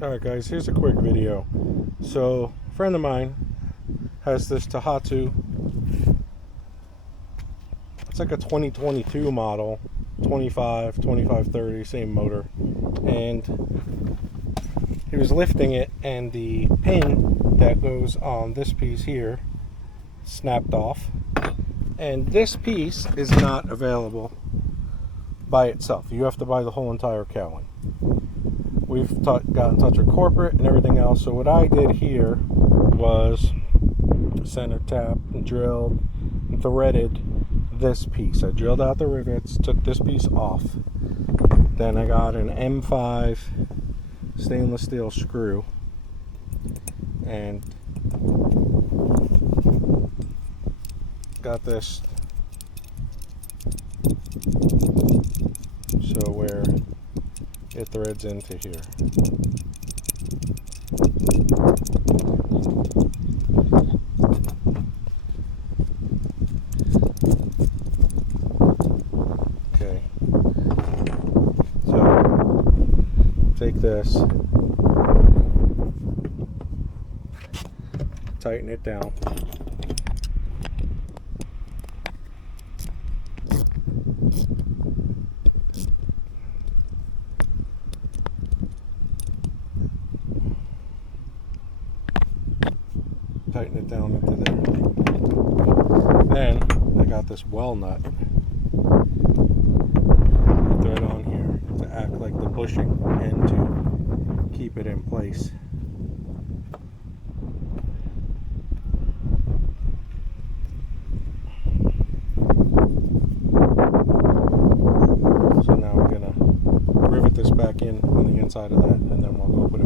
Alright guys, here's a quick video. So, a friend of mine has this Tohatsu. It's like a 2022 model, 2530, same motor. And he was lifting it and the pin that goes on this piece here snapped off. And this piece is not available by itself. You have to buy the whole entire Cowling. We've got in touch with corporate and everything else. So what I did here was center tap and drilled and threaded this piece. I drilled out the rivets, took this piece off. Then I got an M5 stainless steel screw and got this so where it threads into here. Okay. So take this, tighten it down. Tighten it down into there. Then I got this well nut. Throw it on here to act like the bushing and to keep it in place. So now we're gonna rivet this back in on the inside of that, and then we'll go put